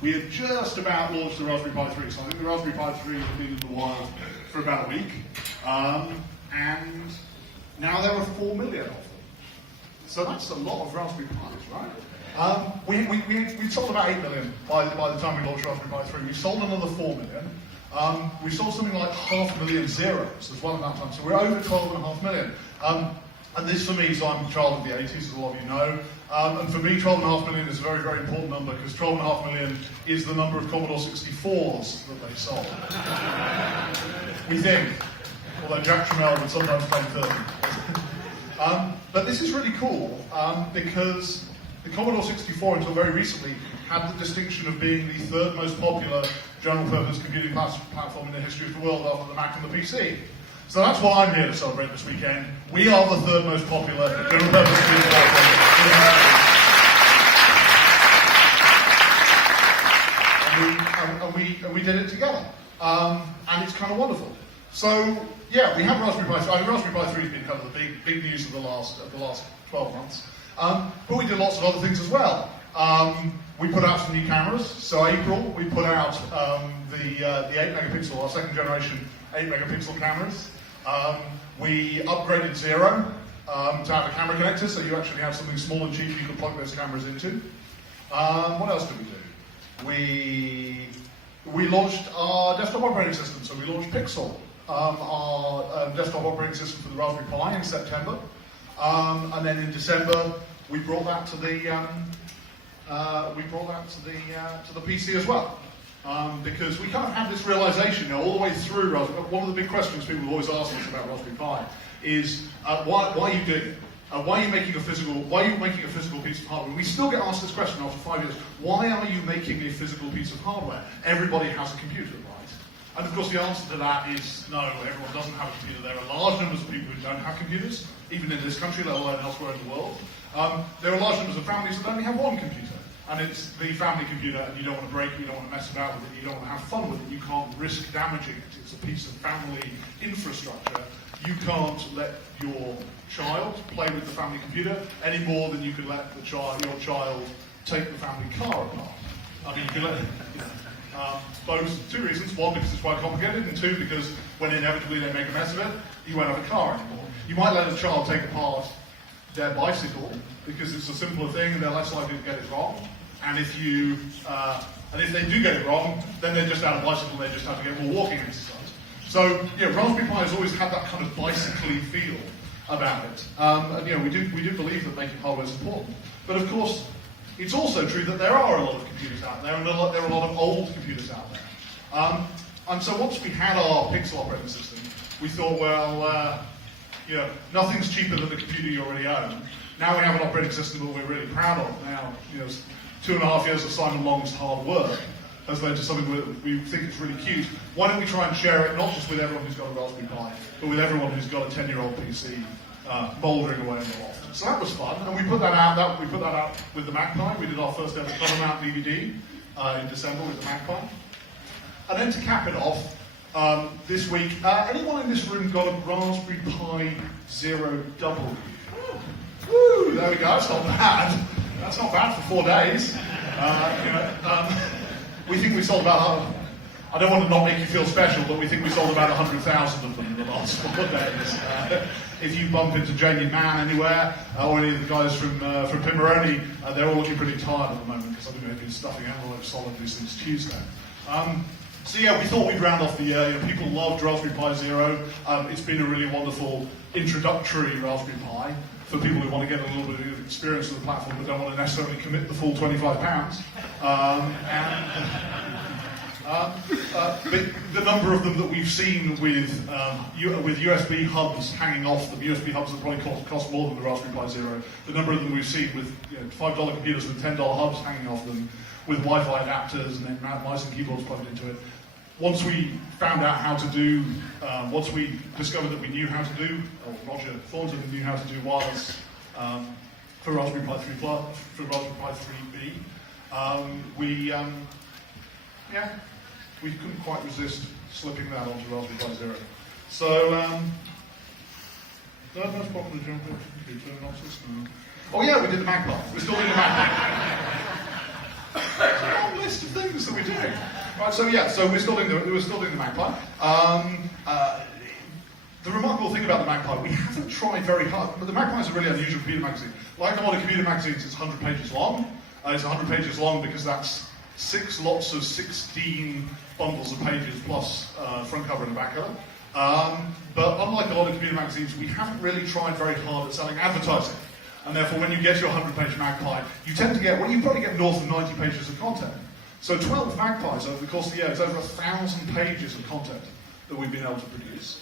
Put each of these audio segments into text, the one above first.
We had just about launched the Raspberry Pi 3, so I think the Raspberry Pi 3 has been in the wild for about a week. And now there are 4 million of them. So that's a lot of Raspberry Pis, right? We sold about 8 million by the time we launched Raspberry Pi 3. We sold another 4 million. We sold something like 500,000 zeros as well at that time. So we're over 12.5 million. And this for me, so I'm a child of the 80s, as a lot of you know. And for me, 12.5 million is a very, very important number because 12.5 million is the number of Commodore 64s that they sold. We think. Although Jack Tramiel would sometimes claim 30. But this is really cool because the Commodore 64 until very recently had the distinction of being the third most popular general purpose computing platform in the history of the world after the Mac and the PC. So that's what I'm here to celebrate this weekend. We are the third most popular general purpose computing platform. And we did it together. And it's kind of wonderful. So, yeah, we have Raspberry Pi 3. I mean, Raspberry Pi 3 has been kind of the big news of the last 12 months. But we did lots of other things as well. We put out some new cameras. So April, we put out the 8 megapixel, our second generation 8 megapixel cameras. We upgraded Zero to have a camera connector, so you actually have something small and cheap you can plug those cameras into. What else did we do? We launched our desktop operating system, so we launched Pixel, our desktop operating system for the Raspberry Pi in September, and then in December we brought that to the PC as well, because we kind of had this realization, all the way through Raspberry. One of the big questions people always ask us about Raspberry Pi is why are you doing it? Why are you making a physical piece of hardware? We still get asked this question after 5 years. Why are you making a physical piece of hardware? Everybody has a computer, right? And of course the answer to that is no, everyone doesn't have a computer. There are large numbers of people who don't have computers, even in this country, let alone elsewhere in the world. There are large numbers of families that only have one computer. And it's the family computer, and you don't want to break it, you don't want to mess about with it, you don't want to have fun with it, you can't risk damaging it. It's a piece of family infrastructure. You can't let your child play with the family computer any more than you could let your child take the family car apart. I mean, you can let both two reasons. One, because it's quite complicated, and two, because when inevitably they make a mess of it, you won't have a car anymore. You might let a child take apart their bicycle because it's a simpler thing and they're less likely to get it wrong. And if they do get it wrong, then they're just out of bicycle, they just have to get more walking exercise. So, Raspberry Pi has always had that kind of bicycle-y feel about it. And, we do believe that making hardware is important. But of course, it's also true that there are a lot of computers out there, and there are a lot of old computers out there. And so once we had our Pixel operating system, we thought, well, nothing's cheaper than the computer you already own. Now we have an operating system that we're really proud of. Now, 2.5 years of Simon Long's hard work has led to something that we think is really cute. Why don't we try and share it, not just with everyone who's got a Raspberry Pi, but with everyone who's got a 10-year-old PC mouldering away in the loft. So that was fun, and we put that out. We put that out with the Mac Pi. We did our first ever Cover Mount DVD in December with the Mac Pi. And then to cap it off, this week, anyone in this room got a Raspberry Pi Zero W? Woo! There we go. That's not bad. That's not bad for 4 days. We think we sold about, I don't want to not make you feel special, but we think we sold about 100,000 of them in the last 4 days. If you bump into Jamie Mann anywhere, or any of the guys from Pimoroni, they're all looking pretty tired at the moment because I think they've been stuffing envelopes solidly since Tuesday. So yeah, we thought we'd round off the year. People loved Raspberry Pi Zero. It's been a really wonderful introductory Raspberry Pi for people who want to get a little bit of experience with the platform but don't want to necessarily commit the full £25. The number of them that we've seen with USB hubs hanging off them, USB hubs that probably cost more than the Raspberry Pi Zero, the number of them we've seen with $5 computers with $10 hubs hanging off them, with Wi-Fi adapters and then mice and keyboards plugged into it. Once we found out how to do, once we discovered that we knew how to do, or Roger Thornton knew how to do wireless for Raspberry Pi 3 Plus, for Raspberry Pi 3B, we couldn't quite resist slipping that onto Raspberry Pi Zero. So, third most popular general computer, not system. Oh yeah, we did the Mac Pi. We're still doing the Mac Pi. It's a long list are you doing? Right, so yeah, so we're still doing the Magpie. The remarkable thing about the Magpie, we haven't tried very hard, but the Magpie is a really unusual computer magazine. Like a lot of computer magazines, it's 100 pages long. It's 100 pages long because that's 6 lots of 16 bundles of pages plus front cover and back cover. But unlike a lot of computer magazines, we haven't really tried very hard at selling advertising. And therefore, when you get your 100-page Magpie, you tend to get, well, you probably get north of 90 pages of content. So 12 Magpies over the course of the year, it's over 1,000 pages of content that we've been able to produce.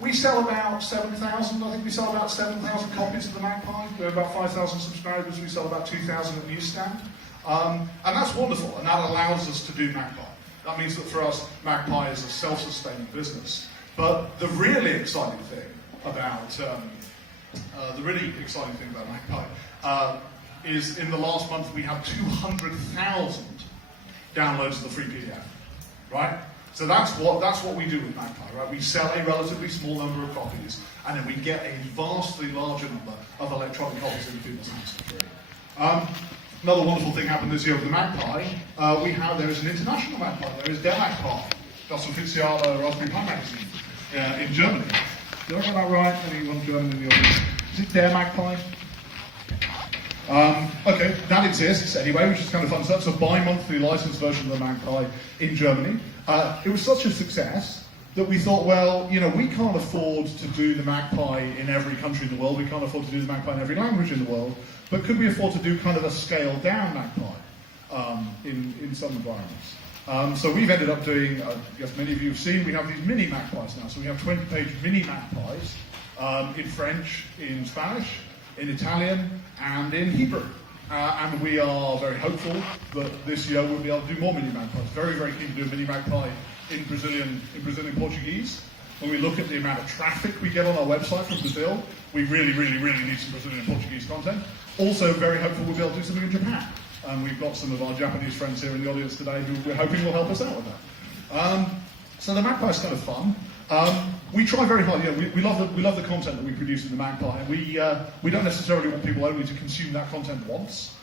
We sell about 7,000, I think we sell about 7,000 copies of the Magpie. We have about 5,000 subscribers, we sell about 2,000 at newsstand. And that's wonderful, and that allows us to do Magpie. That means that for us, Magpie is a self-sustaining business. But the really exciting thing about Magpie is in the last month we have 200,000 downloads of the free PDF, right? So that's what we do with Magpie, right? We sell a relatively small number of copies, and then we get a vastly larger number of electronic copies into people's hands for free. Another wonderful thing happened this year with the Magpie. There is an international Magpie. There is Der Magpie, das offizielle Raspberry Pi magazine in Germany. Did I get that right? Anyone German in the audience? Is it Der Magpie? Okay, that exists anyway, which is kind of fun stuff. It's a bi-monthly licensed version of the Magpie in Germany. It was such a success that we thought, well, you know, we can't afford to do the Magpie in every country in the world. We can't afford to do the Magpie in every language in the world. But could we afford to do kind of a scaled-down Magpie in some environments? So we've ended up doing, I guess many of you have seen, we have these mini Magpies now. So we have 20-page mini Magpies in French, in Spanish, in Italian, and in Hebrew. And we are very hopeful that this year we'll be able to do more mini Magpies. Very, very keen to do a mini Magpie in Brazilian Portuguese. When we look at the amount of traffic we get on our website from Brazil, we really, really, really need some Brazilian Portuguese content. Also very hopeful we'll be able to do something in Japan. We've got some of our Japanese friends here in the audience today who we're hoping will help us out with that. So the Magpie is kind of fun. We try very hard. We love the content that we produce in the Magpie, and we don't necessarily want people only to consume that content once.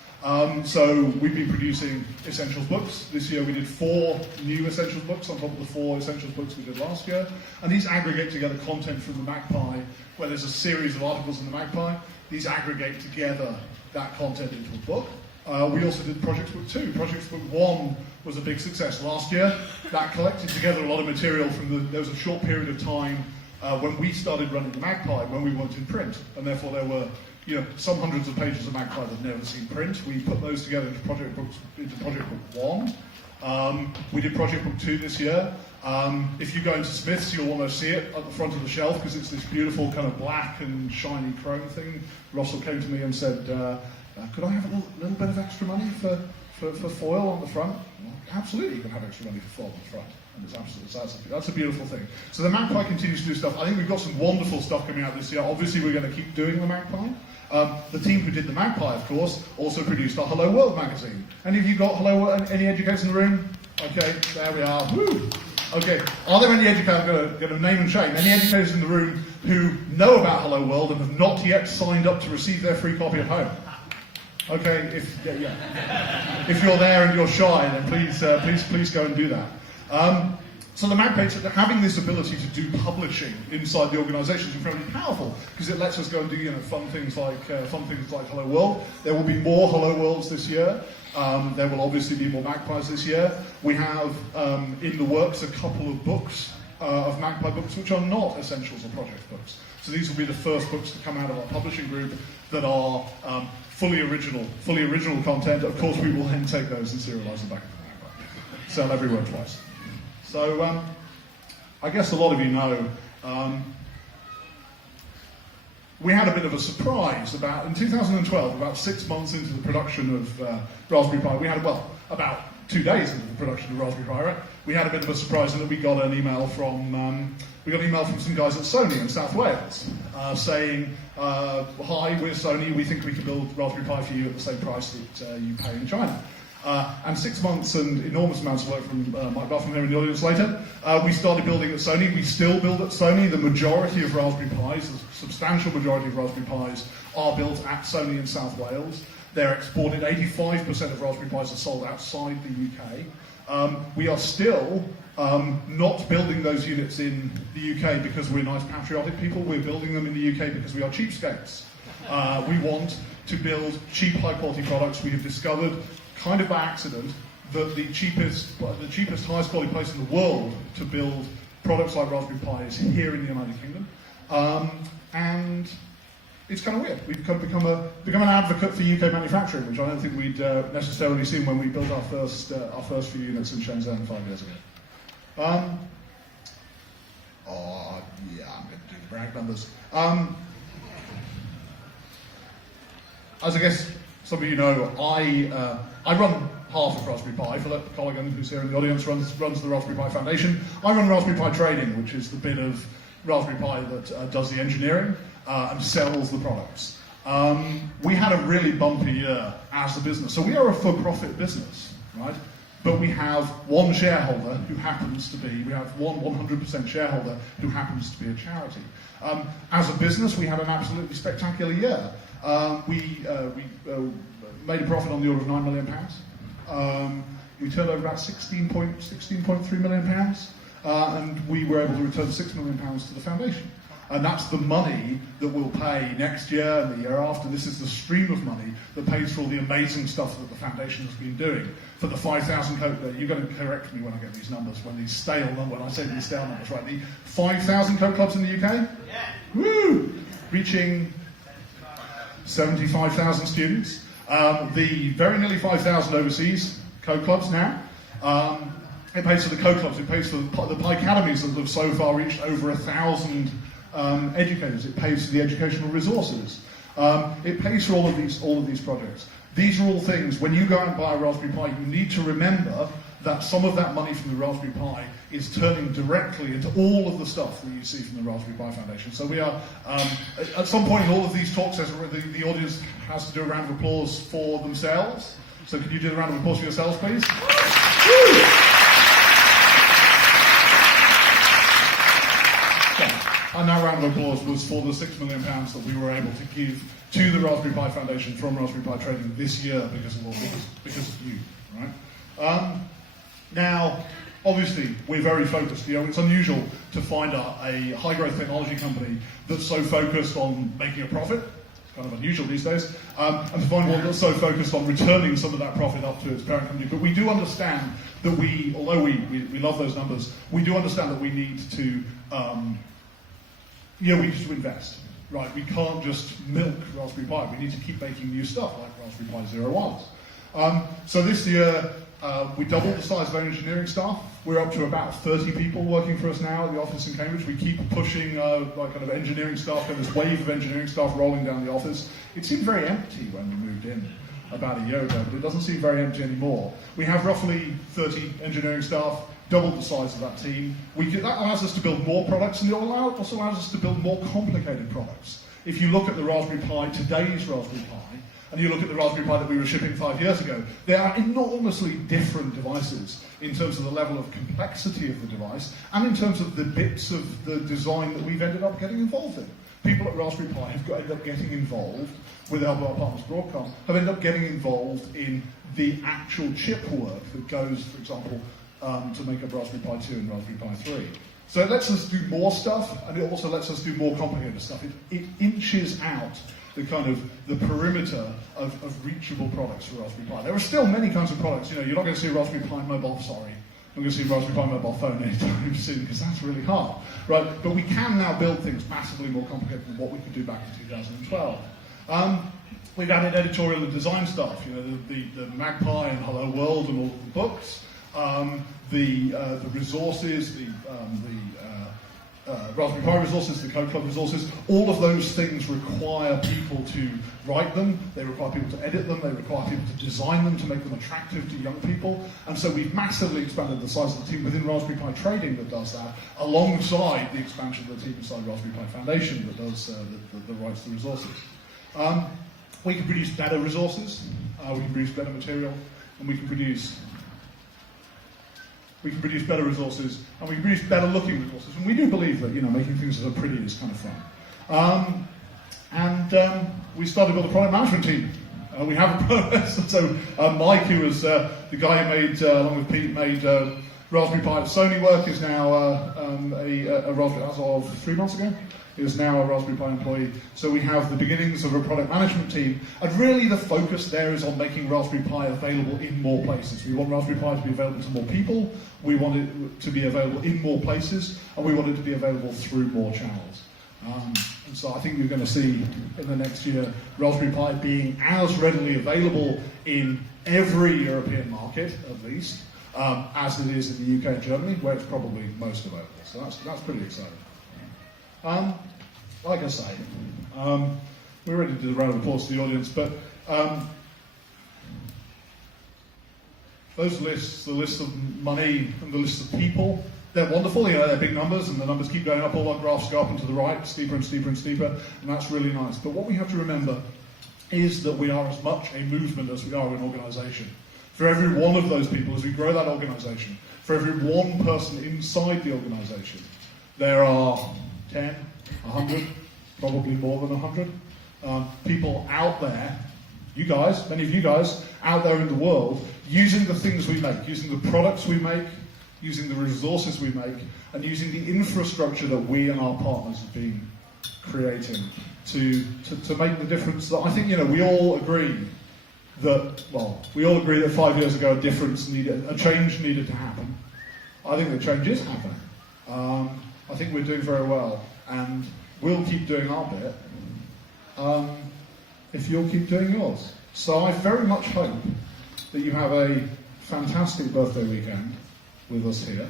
So we've been producing Essentials books. This year we did 4 new Essentials books on top of the 4 Essentials books we did last year. And these aggregate together content from the Magpie, where there's a series of articles in the Magpie. These aggregate together that content into a book. We also did Projects Book 2. Projects Book 1 was a big success last year. That collected together a lot of material there was a short period of time when we started running the Magpie, when we weren't in print. And therefore there were some hundreds of pages of Magpie that had never seen print. We put those together into Project Book 1. We did Project Book 2 this year. If you go into Smith's, you'll almost see it at the front of the shelf because it's this beautiful kind of black and shiny chrome thing. Russell came to me and said, could I have a little bit of extra money for foil on the front? Well, absolutely, you can have extra money for foil on the front. And it's absolutely, that's a beautiful thing. So the Magpie continues to do stuff. I think we've got some wonderful stuff coming out this year. Obviously, we're going to keep doing the Magpie. The team who did the Magpie, of course, also produced our Hello World magazine. Any of you got Hello World? Any educators in the room? Okay, there we are. Woo! Okay, are there any educators, I'm going to name and shame, any educators in the room who know about Hello World and have not yet signed up to receive their free copy at home? Okay, if you're there and you're shy, then please go and do that. So the Magpie, having this ability to do publishing inside the organisation is incredibly powerful because it lets us go and do fun things like Hello World. There will be more Hello Worlds this year. There will obviously be more Magpies this year. We have in the works a couple of books of Magpie books which are not Essentials or Project books. So these will be the first books to come out of our publishing group that are fully original content. Of course, we will then take those and serialise them back into the Magpie. Sell every word twice. So I guess a lot of you know we had a bit of a surprise in 2012, about 6 months into the production of Raspberry Pi. We had, about 2 days into the production of Raspberry Pi, we had a bit of a surprise in that we got an email from some guys at Sony in South Wales saying, hi, we're Sony, we think we can build Raspberry Pi for you at the same price that you pay in China. And 6 months and enormous amounts of work from Mike Buffum here in the audience later, we started building at Sony. We still build at Sony. The majority of Raspberry Pis, the substantial majority of Raspberry Pis, are built at Sony in South Wales. They're exported. 85% of Raspberry Pis are sold outside the UK. We are still not building those units in the UK because we're nice patriotic people. We're building them in the UK because we are cheapskates. We want to build cheap, high-quality products. We have discovered, kind of by accident, that the cheapest, highest quality place in the world to build products like Raspberry Pi is here in the United Kingdom. And it's kind of weird. We've kind of become an advocate for UK manufacturing, which I don't think we'd necessarily seen when we built our first few units in Shenzhen 5 years ago. I'm going to do the brag numbers. As I guess some of you know, I run half of Raspberry Pi. Philip Colligan, who's here in the audience, runs the Raspberry Pi Foundation. I run Raspberry Pi Trading, which is the bit of Raspberry Pi that does the engineering and sells the products. We had a really bumpy year as a business. So we are a for-profit business, right? But we have one shareholder who happens to be, we have one 100% shareholder who happens to be a charity. As a business, we had an absolutely spectacular year. We made a profit on the order of £9 million. We turned over about £16.3 million, and we were able to return £6 million to the foundation. And that's the money that we'll pay next year and the year after. This is the stream of money that pays for all the amazing stuff that the foundation has been doing. For the 5,000 you're going to correct me when I get these numbers, when I say these stale numbers, right? The 5,000 Code Clubs in the UK? Yeah. Woo! Reaching 75,000 students. The very nearly 5,000 overseas Code Clubs now. It pays for the Code Clubs, it pays for the Pi Academies that have so far reached over 1,000 educators. It pays for the educational resources. It pays for all of these projects. These are all things, when you go and buy a Raspberry Pi, you need to remember that some of that money from the Raspberry Pi is turning directly into all of the stuff that you see from the Raspberry Pi Foundation. So we are, at some point in all of these talks, the audience has to do a round of applause for themselves. So could you do a round of applause for yourselves, please? And that round of applause was for the £6 million that we were able to give to the Raspberry Pi Foundation from Raspberry Pi Trading this year because of you, right? Now, obviously, we're very focused. You know, it's unusual to find a high-growth technology company that's so focused on making a profit. It's kind of unusual these days. And to find one that's so focused on returning some of that profit up to its parent company. But we do understand that although we love those numbers, we do understand that we need to we need to invest, right? We can't just milk Raspberry Pi. We need to keep making new stuff like Raspberry Pi 01s. So this year, we doubled the size of our engineering staff. We're up to about 30 people working for us now at the office in Cambridge. We keep pushing kind of engineering staff, and this wave of engineering staff rolling down the office. It seemed very empty when we moved in about a year ago, but it doesn't seem very empty anymore. We have roughly 30 engineering staff, doubled the size of that team. That allows us to build more products, and it also allows us to build more complicated products. If you look at the Raspberry Pi, today's Raspberry Pi, and you look at the Raspberry Pi that we were shipping 5 years ago, they are enormously different devices in terms of the level of complexity of the device, and in terms of the bits of the design that we've ended up getting involved in. People at Raspberry Pi have ended up getting involved, with our partners Broadcom, have ended up getting involved in the actual chip work that goes, for example, to make up Raspberry Pi 2 and Raspberry Pi 3. So it lets us do more stuff, and it also lets us do more complicated stuff. It inches out the kind of the perimeter of reachable products for Raspberry Pi. There are still many kinds of products. You know, you're not going to see a Raspberry Pi mobile, sorry. I'm going to see a Raspberry Pi mobile phone anytime soon, because that's really hard, right? But we can now build things massively more complicated than what we could do back in 2012. We've added editorial and design stuff, you know, the Magpie and Hello World and all of the books. The resources, the Raspberry Pi resources, the Code Club resources, all of those things require people to write them, they require people to edit them, they require people to design them to make them attractive to young people, and so we've massively expanded the size of the team within Raspberry Pi Trading that does that, alongside the expansion of the team inside Raspberry Pi Foundation that does the rights to the resources. We can produce better resources, we can produce better material, and we can produce better resources, and we can produce better looking resources. And we do believe that, you know, making things that are pretty is kind of fun. We started with a product management team. We have so Mike, who was the guy who made, along with Pete, made Raspberry Pi at Sony Work, is now a Raspberry, as of 3 months ago, is now a Raspberry Pi employee. So we have the beginnings of a product management team, and really the focus there is on making Raspberry Pi available in more places. We want Raspberry Pi to be available to more people, we want it to be available in more places, and we want it to be available through more channels. And so I think you're going to see in the next year Raspberry Pi being as readily available in every European market, at least, as it is in the UK and Germany, where it's probably most available. So that's pretty exciting. Like I say, we're ready to do the round of applause to the audience, but those lists, the list of money and the list of people, they're wonderful, you know, they're big numbers, and the numbers keep going up, all our graphs go up and to the right, steeper and steeper and steeper, and that's really nice. But what we have to remember is that we are as much a movement as we are an organisation. For every one of those people, as we grow that organisation, for every one person inside the organisation, there are 10, 100, probably more than 100 people out there, you guys, many of you guys, out there in the world, using the things we make, using the products we make, using the resources we make, and using the infrastructure that we and our partners have been creating to make the difference that I think, you know, we all agree that 5 years ago a change needed to happen. I think the change is happening. I think we're doing very well, and we'll keep doing our bit if you'll keep doing yours. So I very much hope that you have a fantastic birthday weekend with us here.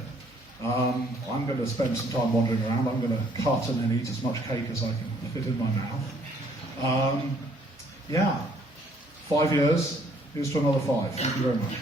I'm going to spend some time wandering around. I'm going to cut and then eat as much cake as I can fit in my mouth. 5 years, here's to another 5. Thank you very much.